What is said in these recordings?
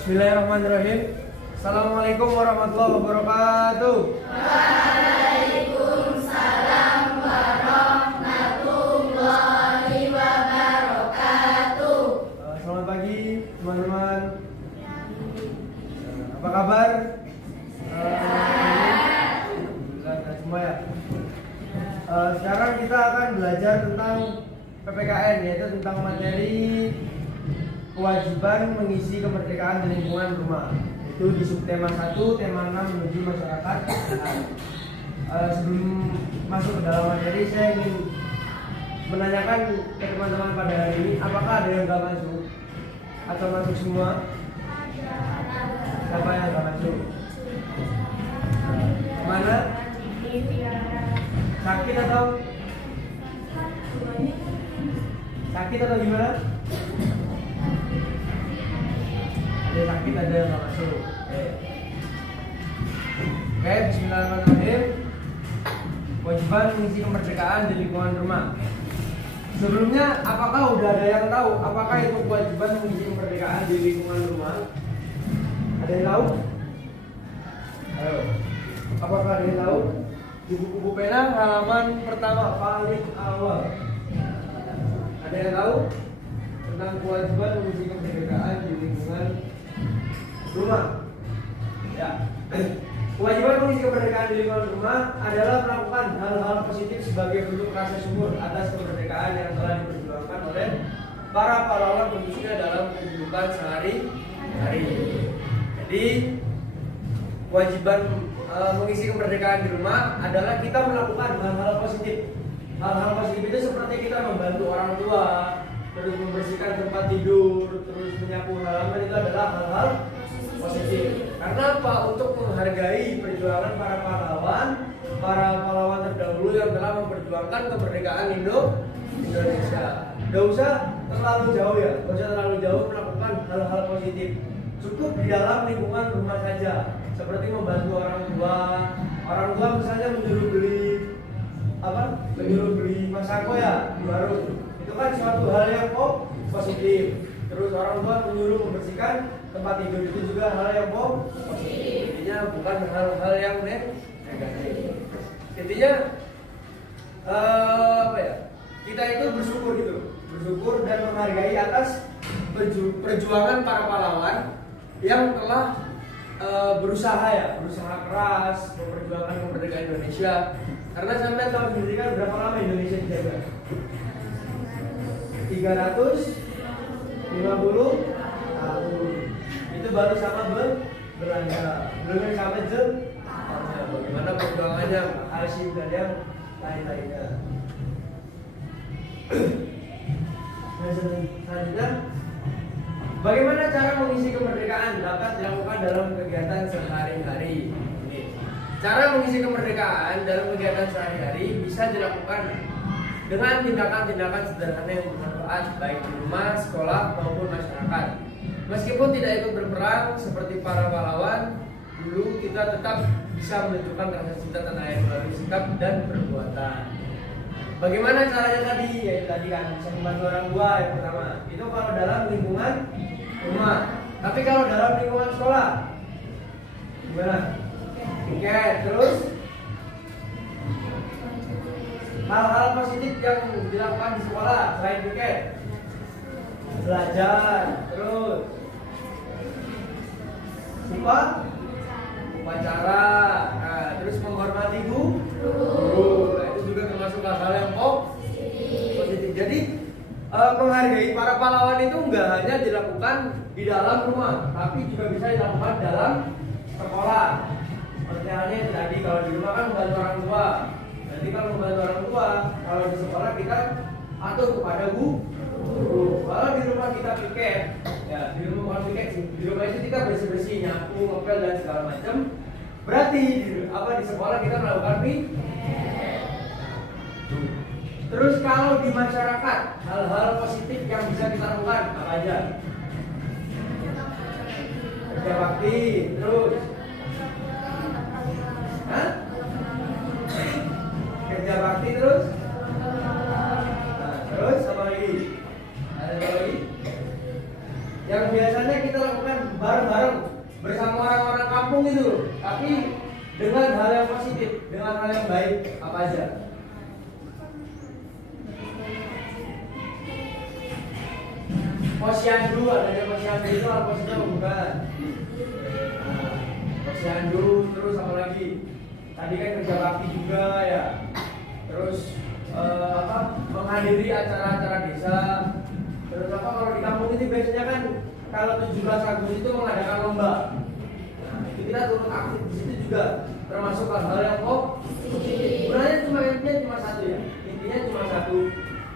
Bismillahirrahmanirrahim. Assalamualaikum warahmatullahi wabarakatuh. Waalaikumsalam warahmatullahi wabarakatuh. Selamat pagi teman-teman. Apa kabar? Alhamdulillah semua ya. Sekarang kita akan belajar tentang PPKN, yaitu tentang materi kewajiban mengisi kemerdekaan di lingkungan rumah. Itu di subtema 1, tema 6 menuju masyarakat. Sebelum masuk ke dalam materi, saya ingin menanyakan ke teman-teman pada hari ini, apakah ada yang nggak masuk atau masuk semua? Siapa yang nggak masuk? Mana? Sakit atau gimana? Ada sakit, ada yang nggak masuk. Oke, bismillahirrahmanirrahim. Kewajiban mengisi kemerdekaan di lingkungan rumah. Sebelumnya, apakah udah ada yang tahu apakah itu kewajiban mengisi kemerdekaan di lingkungan rumah? Ada yang tahu? Ayo. Apakah ada yang tahu? Di buku pena halaman pertama paling awal. Ada yang tahu tentang kewajiban mengisi kemerdekaan di lingkungan rumah? Ya. Kewajiban mengisi kemerdekaan di lingkungan rumah adalah melakukan hal-hal positif sebagai bentuk rasa syukur atas kemerdekaan yang telah diperjuangkan oleh para pahlawan khususnya dalam kehidupan sehari-hari. Jadi kewajiban mengisi kemerdekaan di rumah adalah kita melakukan hal-hal positif. Hal-hal positif itu seperti kita membantu orang tua, terus membersihkan tempat tidur, terus menyapu halaman, itu adalah hal-hal positif. Karena apa? Untuk menghargai perjuangan para pahlawan terdahulu yang telah memperjuangkan kemerdekaan Indonesia. Gak usah terlalu jauh ya, gak usah terlalu jauh melakukan hal-hal positif. Cukup di dalam lingkungan rumah saja, seperti membantu orang tua misalnya menyuruh beli masako ya di warung. Itu kan suatu hal yang positif. Terus orang tua menyuruh membersihkan tempat tidur, itu juga hal yang positif. Intinya bukan hal-hal yang negatif. Intinya kita itu bersyukur dan menghargai atas perjuangan para pahlawan yang telah berusaha keras memperjuangkan kemerdekaan Indonesia. Karena sampai tahu sendiri kan berapa lama Indonesia dijaga? 350 tahun. Itu baru sama Belanda, belum sampai Jepang. Bagaimana perjuangannya Hasim dan yang lain-lainnya. Selanjutnya, bagaimana cara mengisi kemerdekaan dapat dilakukan dalam kegiatan sehari-hari? Cara mengisi kemerdekaan dalam kegiatan sehari-hari bisa dilakukan dengan tindakan-tindakan sederhana yang bermanfaat baik di rumah, sekolah, maupun masyarakat. Meskipun tidak ikut berperang seperti para pahlawan dulu, kita tetap bisa menunjukkan rasa cinta tanah air melalui sikap dan perbuatan. Bagaimana caranya tadi? Ya tadi kan bisa membantu orang tua yang pertama. Itu kalau dalam lingkungan rumah. Tapi kalau dalam lingkungan sekolah, gimana? Oke, terus hal-hal positif yang dilakukan di sekolah selain piket, belajar, terus upacara, terus menghormati guru. Nah, itu juga termasuk hal-hal yang positif. Jadi menghargai para pahlawan itu enggak hanya dilakukan di dalam rumah, tapi juga bisa dilakukan dalam sekolah. Seperti halnya tadi, kalau di rumah kan membantu orang tua. Jadi kalau membantu orang tua, kalau di sekolah kita atur kepada guru. Kalau di rumah kita piket, ya di rumah piket sih. Di rumah itu kita bersih-bersih, nyapu, ngepel dan segala macam. Berarti di sekolah kita melakukan piket. Terus kalau di masyarakat, hal-hal positif yang bisa kita lakukan apa aja? Kerja bakti, terus kerja bakti terus apa lagi? Ada apa lagi? Yang biasanya kita lakukan bareng-bareng bersama orang-orang kampung itu, tapi dengan hal yang positif, dengan hal yang baik apa aja? Posyandu, adanya posyandu itu apa posyandu bukan? Posyandu, terus apa lagi? Tadi kan kerja bakti juga ya. Terus menghadiri acara-acara desa. Terus kalau di kampung ini biasanya kan kalau 17 Agustus itu mengadakan lomba. Nah, itu kita turut aktif di situ juga, termasuk hal-hal yang sebenarnya intinya cuma satu ya. Intinya cuma satu.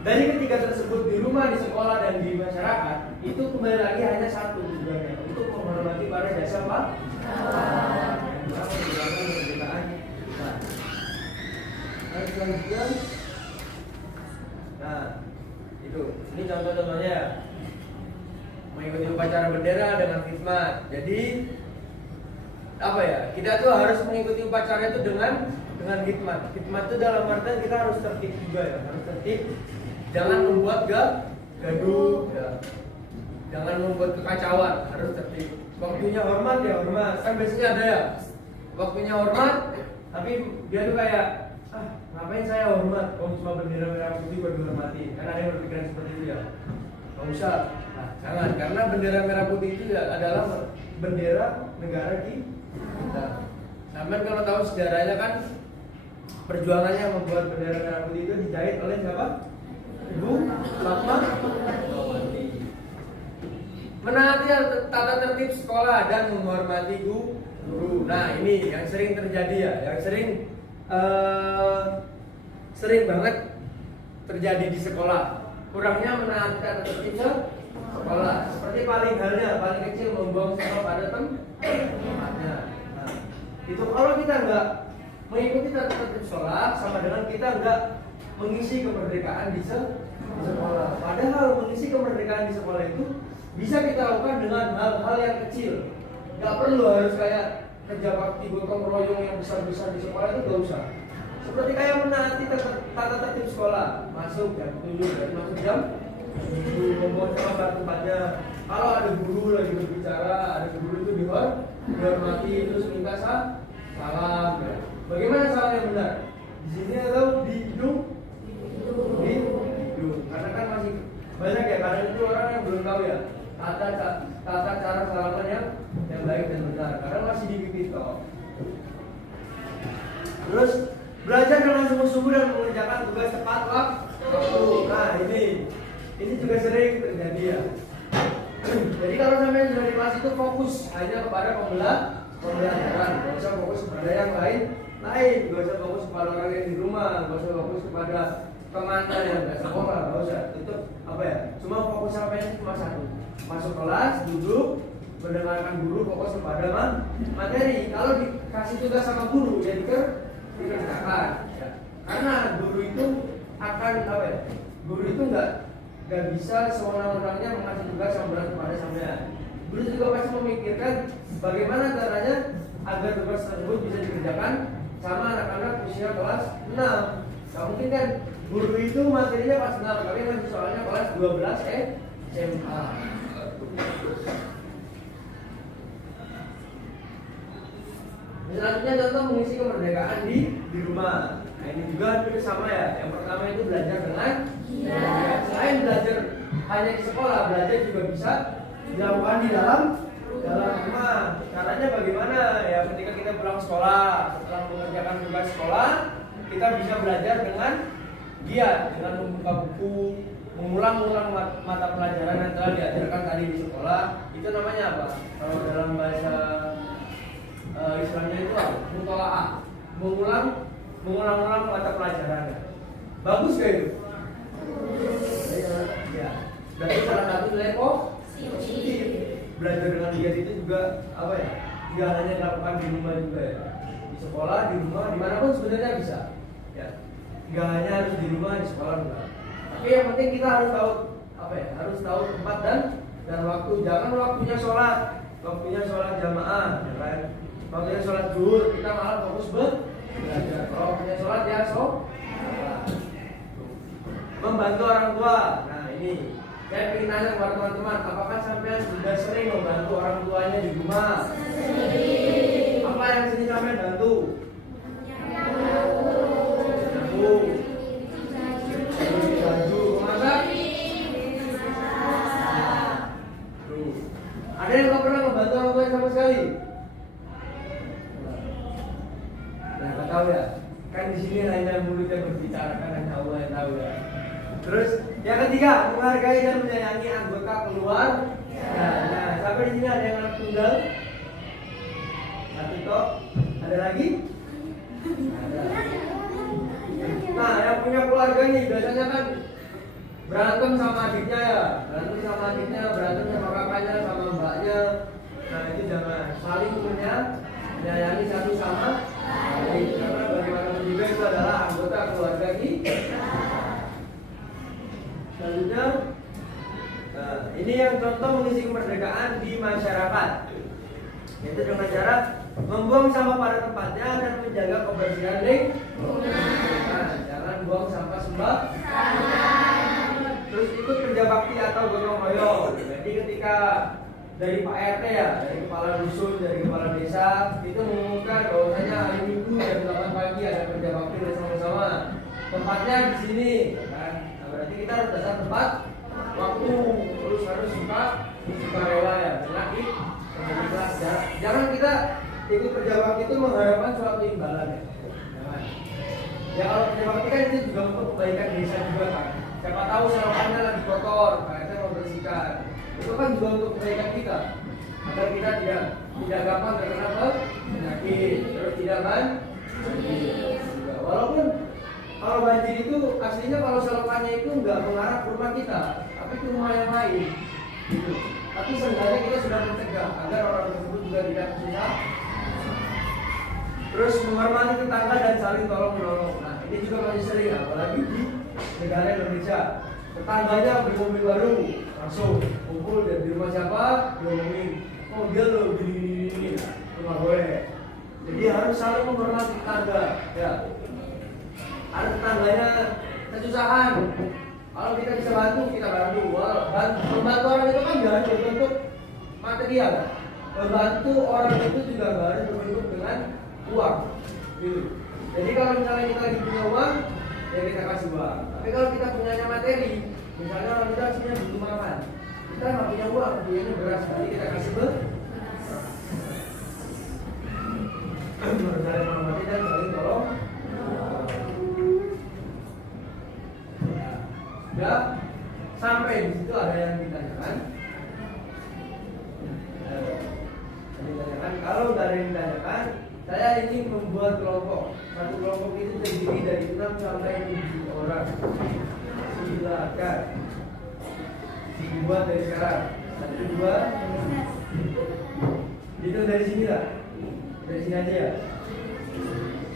Dari ketiga tersebut di rumah, di sekolah dan di masyarakat itu kembali lagi hanya satu tujuannya, untuk menghormati para jasa Pak. Nah, itu. Ini contoh-contohnya. Mengikuti upacara bendera dengan khidmat. Jadi apa ya? Kita tuh harus mengikuti upacara itu dengan khidmat. Khidmat itu dalam artian kita harus tertib juga ya, harus tertib. Jangan membuat gaduh, ya. Jangan membuat kekacauan, harus tertib. Waktunya hormat ya hormat. Kan biasanya ada ya, waktunya hormat, tapi dia tuh kayak ngapain saya hormat? Kalau cuma bendera merah putih baru dihormati. Kan ada yang berpikiran seperti itu ya. Nggak usah. Nah, jangan, karena bendera merah putih itu ya adalah bendera negara kita. Sampai kalau tahu sejarahnya kan, perjuangannya membuat bendera merah putih itu dijahit oleh siapa? Ibu Fatmawati. Menaati tata tertib sekolah dan menghormati guru. Nah, ini yang sering terjadi ya, yang sering banget terjadi di sekolah. Kurangnya menaati tata tertib sekolah. Seperti paling kecil membuang sampah pada tempatnya. Nah, itu kalau kita nggak mengikuti tata tertib sekolah, sama dengan kita nggak mengisi kemerdekaan di sekolah. Padahal mengisi kemerdekaan di sekolah itu bisa kita lakukan dengan hal-hal yang kecil. Gak perlu harus kayak kerja bakti gotong royong yang besar-besar di sekolah, itu gak usah. Seperti kayak menaati tata tertib sekolah, masuk jam 7 dan masuk jam 7, membuat sampah tempatnya. Kalau ada guru lagi berbicara, ada guru itu dihormati, terus minta salam. Ya. Bagaimana salam yang benar? Di sini atau di hidung? Di hidung. Karena kan masih banyak ya, kadang itu orang yang belum tahu ya tata cara salaman yang baik dan benar, karena masih di bibit toh. Terus belajar dengan sungguh-sungguh dan mengerjakan tugas tepat waktu. Nah, ini juga sering terjadi ya. Jadi kalau sampai sudah di kelas itu fokus hanya kepada pembelajaran, nggak usah fokus kepada yang lain, nggak usah fokus kepada orang yang di rumah, nggak usah fokus kepada kemana yang nggak sekolah, nggak usah. Itu apa ya? Cuma fokus sampai cuma satu. Masuk kelas, duduk, mendengarkan guru, fokus kepada materi. Kalau dikasih tugas sama guru, ya dikerjakan. Ya. Karena guru itu akan apa ya? Guru itu nggak bisa sewenang-wenangnya mengasih tugas yang berat kepada sampean. Guru juga pasti memikirkan bagaimana caranya agar tugas tersebut bisa dikerjakan sama anak-anak usia kelas 6. Nah, mungkin kan guru itu materinya kelas 6, tapi masih soalnya kelas 12 SMA. Selanjutnya contoh mengisi kemerdekaan di rumah. Nah, ini juga hampir sama ya. Yang pertama itu belajar dengan selain belajar hanya di sekolah, belajar juga bisa dilakukan di dalam rumah. Caranya bagaimana? Ya ketika kita pulang sekolah, setelah mengerjakan tugas sekolah, kita bisa belajar dengan giat, dengan membuka buku, mengulang-ulang mata pelajaran yang telah diajarkan tadi di sekolah. Itu namanya apa? Kalau dalam bahasa Islamnya itu apa? Mutola'ah. Mengulang-ulang mata pelajaran. Bagus gak itu? Ya. Berarti salah satu nilai positif. Belajar dengan giat itu juga apa ya? Tidak hanya dilakukan di rumah juga ya. Di sekolah, di rumah, dimanapun sebenarnya bisa. Ya. Tidak hanya harus di rumah, di sekolah juga. Tapi yang penting kita harus tahu apa ya? Harus tahu tempat dan waktu. Jangan waktunya sholat jamaah, ya kan? Waktunya sholat zuhur, kita malah fokus belajar. Kalau waktunya sholat ya sholat. Membantu orang tua. Nah ini Saya ingin nanya kepada teman-teman, apakah sampean sudah sering membantu orang tuanya di rumah? Apa yang sini sampean bantu? Baju, memasak? Tuh. Ada yang nggak pernah membantu orang tuanya sama sekali? Nah, nggak tahu ya. Kan di sini hanya mulutnya berbicara, kan hanya Allah yang tahu ya. Terus yang ketiga, menghargai dan menyayangi anggota keluarga. Nah, sampai di sini ada yang anak tunggal? Satu toh? Ada lagi? Ada. Nah, yang punya keluarga nih biasanya kan berantem sama adiknya ya, berantem sama kakaknya, sama mbaknya. Nah, itu jangan, saling menyayangi satu sama lain, karena bagaimanapun juga itu adalah anggota keluarga kita. Selanjutnya, nah, ini yang contoh mengisi kemerdekaan di masyarakat, yaitu dengan cara membuang sampah pada tempatnya dan menjaga kebersihan lingkungan. Nah, jangan buang sampah sembarangan. Terus ikut kerja bakti atau gotong royong. Jadi ketika dari Pak RT ya, dari kepala dusun, dari kepala desa itu mengumumkan bahwasanya hari Minggu jam 8 pagi ada kerja bakti bersama-sama. Tempatnya di sini, kan? Nah, berarti kita harus dasar tempat, waktu, terus harus suka rela ya, lagi ikhlas ya. Jangan kita ikut kerja bakti itu mengharapkan suatu imbalan ya. Jangan. Ya kalau kerja bakti kan itu juga untuk kebaikan desa juga kan. Siapa tahu selokannya lagi kotor, kita mau bersihkan. Itu kan juga untuk kebaikan kita, agar kita tidak gampang terkena penyakit, terus tidak banjir. Walaupun kalau banjir itu aslinya kalau selokannya itu nggak mengarah ke rumah kita, tapi ke rumah yang lain. Gitu. Tapi seenggaknya kita sudah mencegah agar orang tersebut juga tidak kesusahan. Terus menghormati tetangga dan saling tolong menolong. Nah, ini juga masih sering, apalagi di negara Indonesia. Tetangganya beli mobil baru, langsung kumpul dan di rumah siapa diomongin, oh dia lo gini, rumah gue. Jadi harus saling menghormati tetangga. Ya, ada tetangganya kesusahan. Kalau kita bisa bantu, kita bantu. Membantu orang itu kan jangan berbentuk material. Membantu orang itu juga harus berbentuk dengan uang. Gitu. Jadi kalau misalnya kita lagi punya uang, ya kita kasih uang. Tapi kalau kita punya materi, misalnya orang kita sebenarnya butuh makan, kita nggak punya uang, punyanya beras, jadi kita kasih beras. Harus saling menghormati dan saling tolong. Sudah sampai di situ ada yang ditanyakan. Kalau nggak ada yang ditanyakan, saya ingin membuat kelompok. Satu kelompok itu terdiri dari 6 sampai 7 orang. Silakan dibuat dari sekarang. 1, 2. Itu dari sini lah. Dari sini aja ya.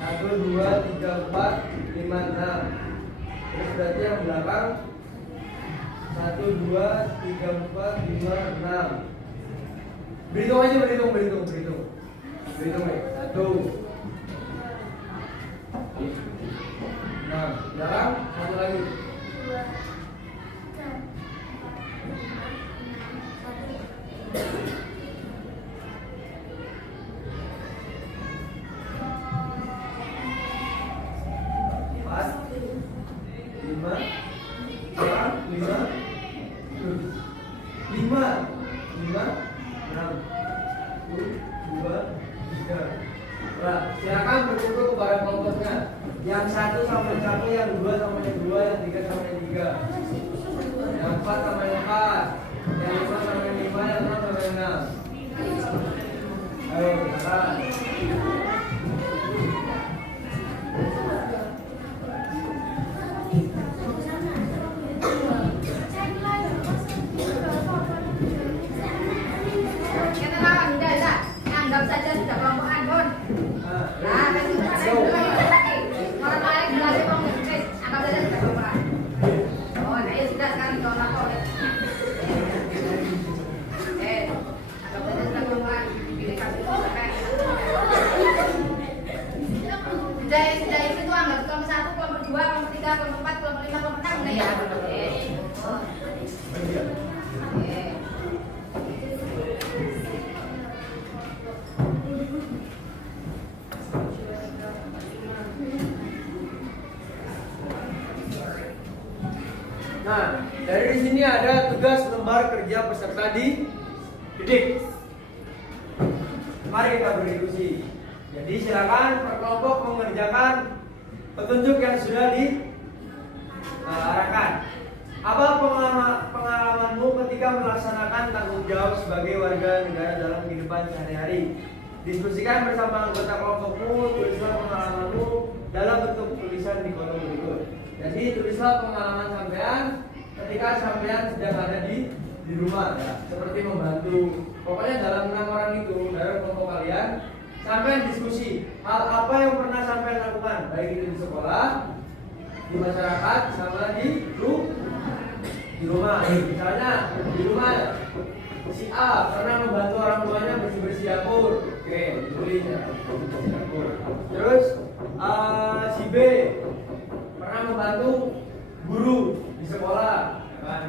1, 2, 3, 4, 5, 6. Terus berarti yang belakang 1, 2, 3, 4, 5, 6. Berhitung aja, berhitung. Berhitung ya. 1. Nah, belakang satu lagi. 4, 5, 6. Silakan berkumpul kepada kelompoknya. Yang 1 sama yang 1, yang 2 sama yang 2, yang 3 sama yang 3, yang 4 sama yang 4, yang 5 sama yang 5, yang 6 sama yang 6. Ayo, sekarang. Anggap saja sudah kelompokan, Bon. Nah, kasih lagi. Orang lain belajar komunikasi, anggap saja sudah kelompokan. Oh, nah ya sudah sekarang kita lapor. Anggap saja sudah kelompokan. Pilih kasih sampai. di sini ada tugas lembar kerja peserta didik. Mari kita berdiskusi. Jadi silakan per kelompok mengerjakan petunjuk yang sudah diarahkan. Apa pengalamanmu ketika melaksanakan tanggung jawab sebagai warga negara dalam kehidupan sehari-hari? Diskusikan bersama anggota kelompokmu, tulislah pengalamanmu dalam bentuk tulisan di kolom berikut. Jadi tulislah pengalaman sampean ketika sampean sedang ada di rumah, ya. Seperti membantu. Pokoknya dalam 6 orang itu, dalam kelompok kalian, sampean diskusi hal apa yang pernah sampean lakukan, baik itu di sekolah, di masyarakat, sama di rumah. Misalnya di rumah si A pernah membantu orang tuanya bersih-bersih dapur. Oke, ditulis ya, bersih dapur. Terus si B pernah membantu guru di sekolah,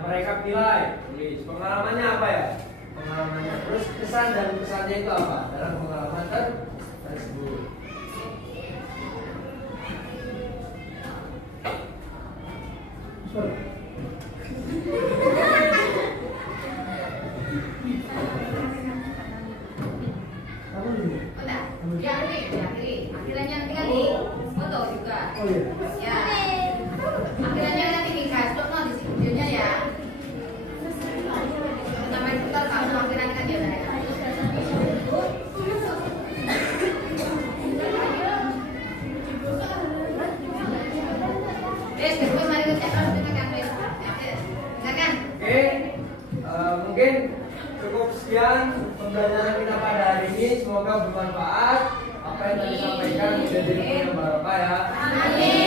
mereka nilai. Tulis pengalamannya apa ya? Pengalamannya. Terus kesan dan pesannya itu apa dalam pengalaman tersebut? Udah, diakhiri. Akhirannya nanti kan di foto juga. Oh iya. Ya. Akhirannya nanti di Facebook no di videonya ya. Sampai putar kamu akhirannya kan dia udah. Terus mari kita cek kita kan silakan. Oke, mungkin cukup sekian pembelajaran kita pada hari ini. Semoga bermanfaat. Apa yang tadi sampaikan menjadi ilmu yang barokah ya. Amin.